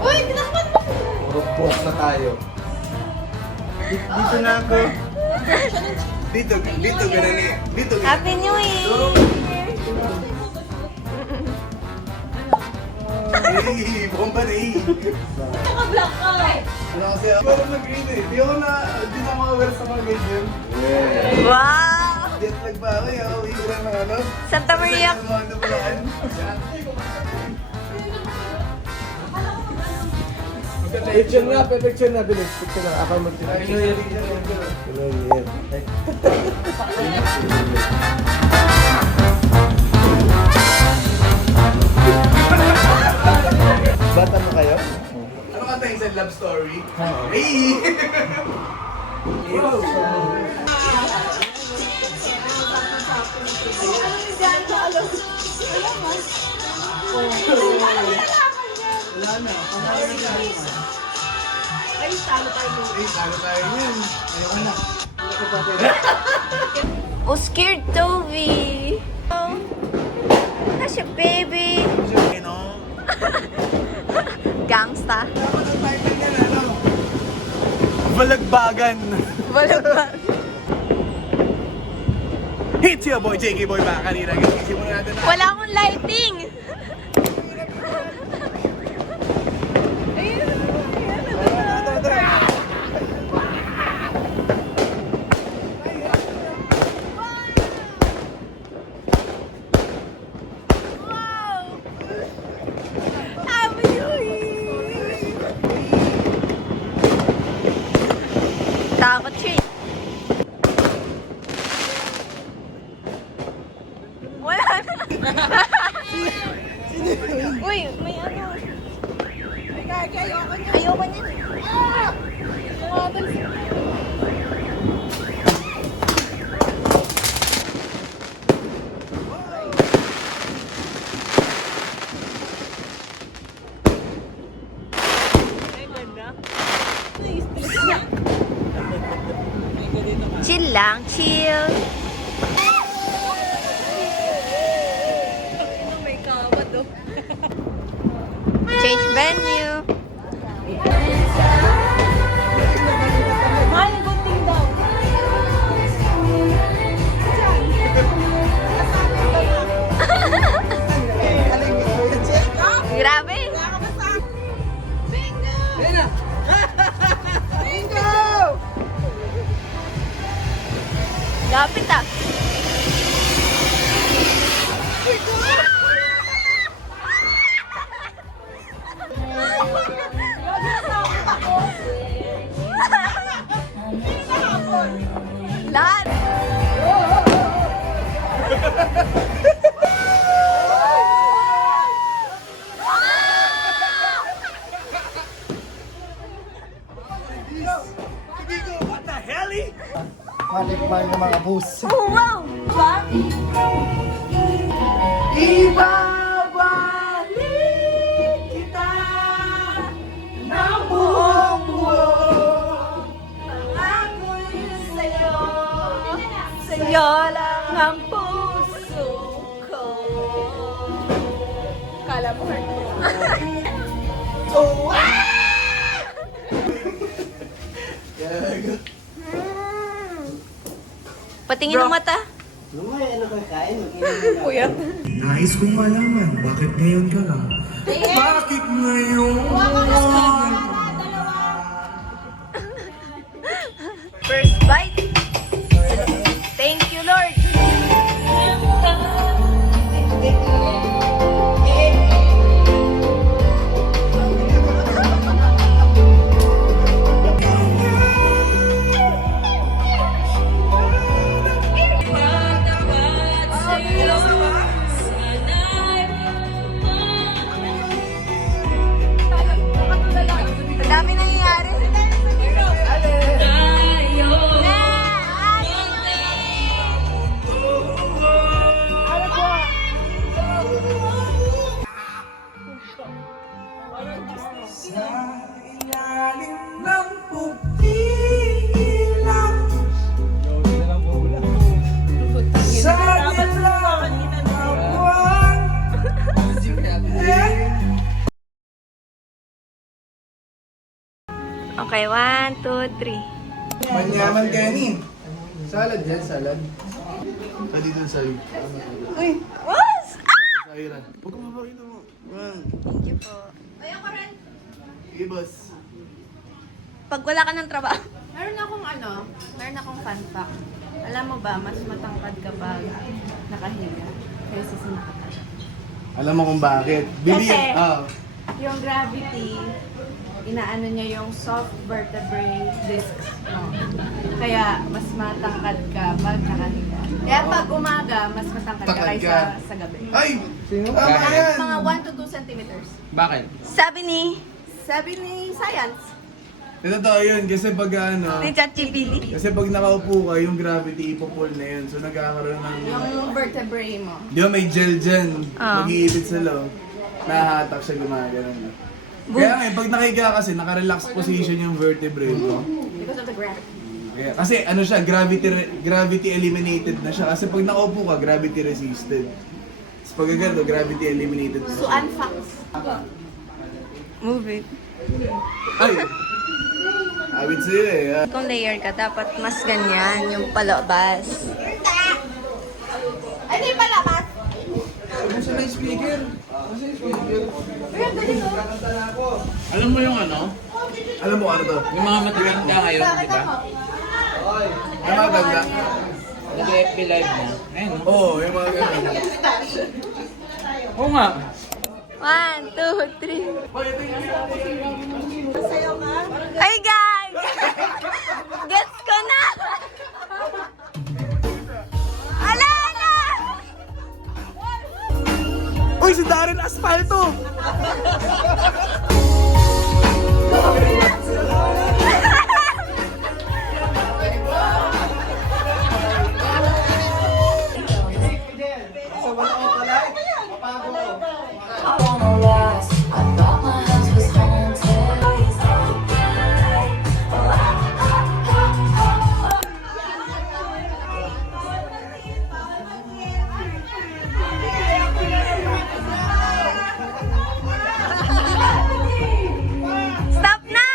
Uy, tinakpan mo! Puro boss na tayo. Dito na ako. Dito, ganun eh. Dito, ganun. Happy New Year! Hey, bomba na eh. Naka-block ka eh. Ano kasi ako? Parang nag-green eh. Di na makawala sa mga ganyan. Wow! Jet lag pa ako eh. Ako hihira ng ano. Santa Maria! Sa mga nabulaan. Picture na, bilis. Picture na. Ako mag-picture. Bata mo kayo? Ano kanta yung sa love story? Hey! Ay, talo tayo mo. Hey, talo tayo yun. Ayoko na. Oh, scared Toby! Oh, na siya, baby! You know? Gangsta. Dapat ang title niya na, ano? Balagbagan. Balagba. Hits your boy, JK Boy ba kanina? Gising muna natin na. Wala akong lighting! Wow! Happy New Year! Takot siya eh. Wala na. Uy, may ano. Ayoko niyan. Chill lang, chill. Change venue. Mahal, gunting daw. Grabe. Lapit ah. Lahat. What the hell eh? Malikman ng mga bus. Oh, wow. Diba? Ibabalik kita ng buong buo. Ako'y sa'yo. Sa'yo lang ang puso ko. Kala mo hurt mo. Oh, Gago. Patingin ng mata. Lumay, ano ka kain? Mag-inom Puyat. Nais kong malaman, bakit ngayon ka lang? Bakit ngayon? First bite. Thank you, Lord. Ang dami nangyayari. Sa ilalim ng puti lang. Sa ilalim ng buwan. Okay, 1, 2, 3. Manyaman ka ni. Salad yan, salad. Sa dito sa'yo. Uy! Was! Sa Iran. Huwag ka mapakita mo. Thank you po. Sige, boss. Pag wala ka ng trabaho. Meron akong fun fact. Alam mo ba, mas matangkad kapag nakahiga kaysa sa nakatayo. Alam mo kung bakit. Kasi- Ah. Yung gravity, inaano niya yung soft vertebrae discs mo. Kaya mas matangkad ka pag nakahiga. Kaya pag umaga, mas matangkad ka Takad kaysa ka. sa gabi. Ay! Sino? Tama yan! Mga 1 to 2 centimeters. Bakit? Sabi ni Science. Totoo yun, kasi pag ano, ni ChatGPT. kasi pag nakaupo ka, yung gravity ipopol na yun. So nagkakaroon ng, Yung vertebrae mo. di ba may gel dyan, Ah. mag-iipit sa loob, nahahatak siya gumagano. Kaya nga, pag nakiga kasi, naka-relax position yung vertebrae mo. Because of the gravity. Kaya, kasi ano siya, gravity eliminated na siya. Kasi pag nakaupo ka, gravity resisted. Tapos pag ganito, gravity eliminated na So, siya. unfacts. Move it. Ay! Awit sa'yo eh. ah. Kung layer ka, dapat mas ganyan yung palabas. Ay, di pala, Mas. Gusto na yung speaker? Gusto yung speaker? Alam mo yung ano? Alam mo ano to? Yung mga mataganda ngayon, di ba? Yung mga ganda? Nag-FB live na. Ayun, no? Oo, yung mga ganda. Oo nga. 1, 2, 3. Ay, guys! Gets ko na! Ala na! Uy, si Darren Asfalto! Stop na!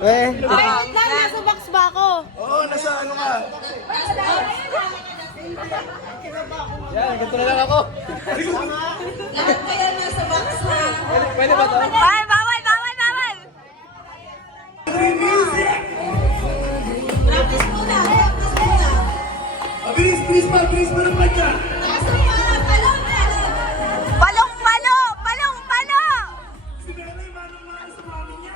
Eh, Nasa box ba ako? Oo, nasa ano ka? yan, ganito na lang ako. Pwede ba to? Ay, bawal, bawal, bawal! Bilis pa naman ka! Palong palo! Palong palo! Si Bella yung manang-mana sa mami niya.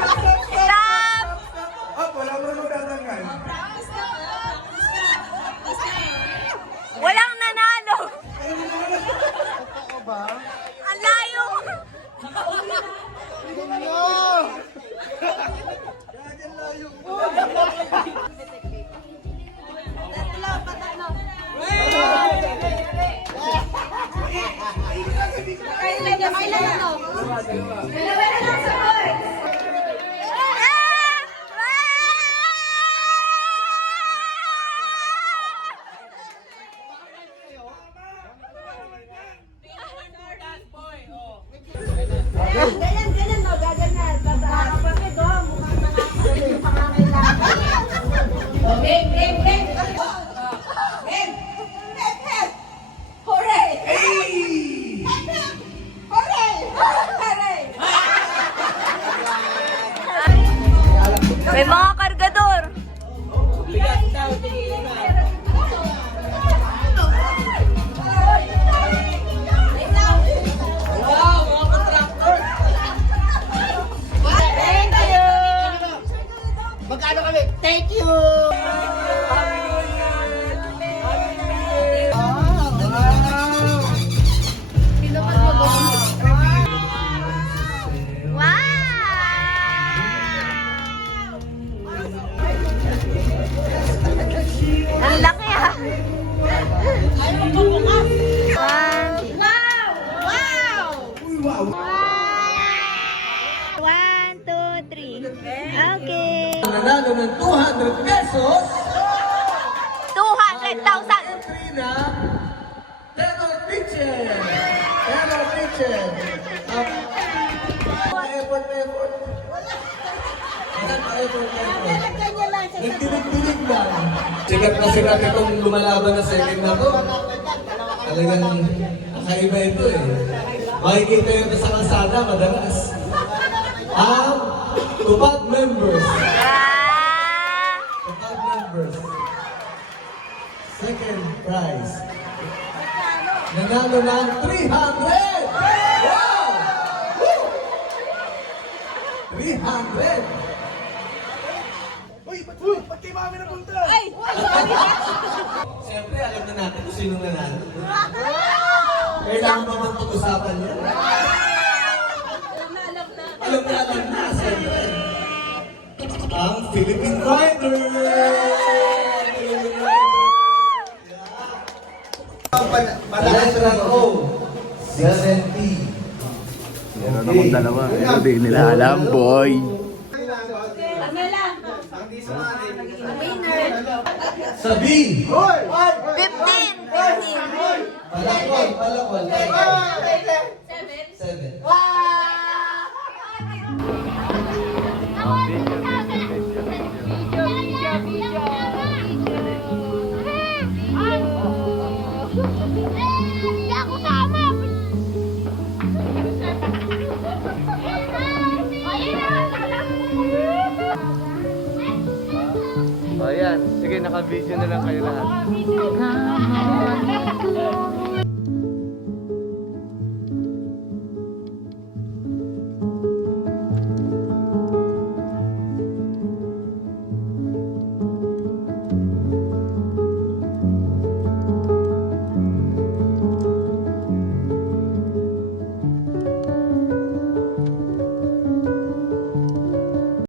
Stop! Ah, wala mo na magtatanggal. Walang nanalo! Ang layo! Ganyan, no? Gaganyan. Kapatid, oh. Mukhang nakakasal yung pangangailangan. Game. Game. Head. Hooray! Head. Hooray! Hooray! May mga kargador! Magkano kami? Thank you! Ayaw ko bukas. Wow! 1, 2, 3. Okay. Nanalo ng 200 pesos. 200,000! Trina, Tenor Kitchen. Tenor Kitchen. Effort. Walang effort. Kanya lang siya sa Nagdilig-dilig lang. Sikat na sikat itong lumalaban na second na to. Talagang kakaiba ito eh. Makikita yun sa kalsada madalas. Ang Tupad members. Tupad members. Second prize. Nanalo ng 300! Wow! Woo! 300! Uy, ba't kay mami napunta? Ay! Siyempre, alam na natin kung sinong nanalo. Kailangan ba bang pag-usapan yan? Alam na, siyempre. Ang Philippine Rider! Letra O, 70. Meron akong dalawa. Pero di nila alam, boy. Sa B. 15! Palakol. 7. O yan, sige, naka-video na lang kayo lahat.